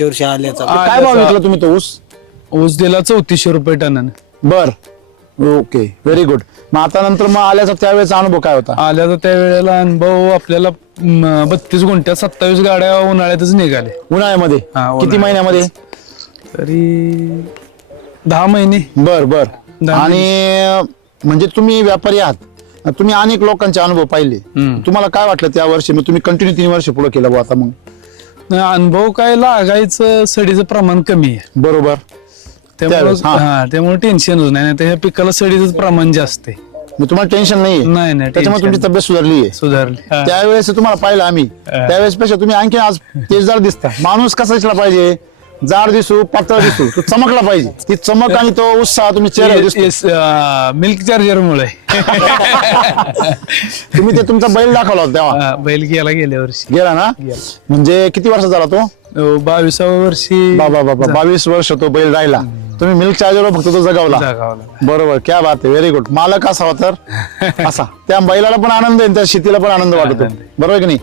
मागच्या वर्षी आल्याचा. काय भाव विकला तुम्ही तो ऊस? ऊस दिला चौतीसशे रुपये टनाने. बर. ओके व्हेरी गुड मग आता नंतर मग आल्याचा त्यावेळेचा अनुभव काय होता? आल्याचा त्या वेळेला अनुभव आपल्याला म, बत्तीस गुंठ्यात सत्तावीस गाड्या उन्हाळ्यातच निघाले. उन्हाळ्यामध्ये? हा, किती उन्हाळ्यात. महिन्यामध्ये? तरी दहा महिने. बर बर. दहा आणि म्हणजे तुम्ही व्यापारी आहात. तुम्ही अनेक लोकांचे अनुभव पाहिले. हम्म. तुम्हाला काय वाटलं त्या वर्षी मग तुम्ही कंटिन्यू तीन वर्ष पुढे केलं बुवा आता मग. अनुभव काय लागायचं सडीचं प्रमाण कमी आहे. बरोबर. त्यामुळे त्यावेळेस, हा. हा त्यामुळे टेन्शनच नाही तर ह्या पिकाला सडीचं प्रमाण जास्त आहे. मग तुम्हाला टेन्शन नाहीये? नाही नाही त्याच्यामुळे तुमची तब्येत सुधारली आहे. सुधारली हा. त्यावेळेस तुम्हाला पाहिलं आम्ही. त्यावेळेस पेक्षा तुम्ही आणखी आज तेजदार दिसता. माणूस कसा दिसला पाहिजे? जाड दिसू पातळ दिसू तो चमकला पाहिजे. ती चमक आणि तो उत्साह तुम्ही दिसतो मिल्क चार्जर मुळे तुम्ही ते तुमचा बैल दाखवला होता तेव्हा. बैल गेला गेल्या वर्षी. गेला ना? म्हणजे किती वर्ष झाला तो? बावीसाव्या वर्षी बाबा बाबा बावीस वर्ष तो बैल राहिला. तुम्ही मिल्क चार्जर फक्त तो जगावला. जागावला. बरोबर क्या बात आहे व्हेरी गुड मालक असावा तर? असा. त्या बैलाला पण आनंद आहे आणि त्या शेतीला पण आनंद वाटतो. आनंद आहे. बरोबर की नाही?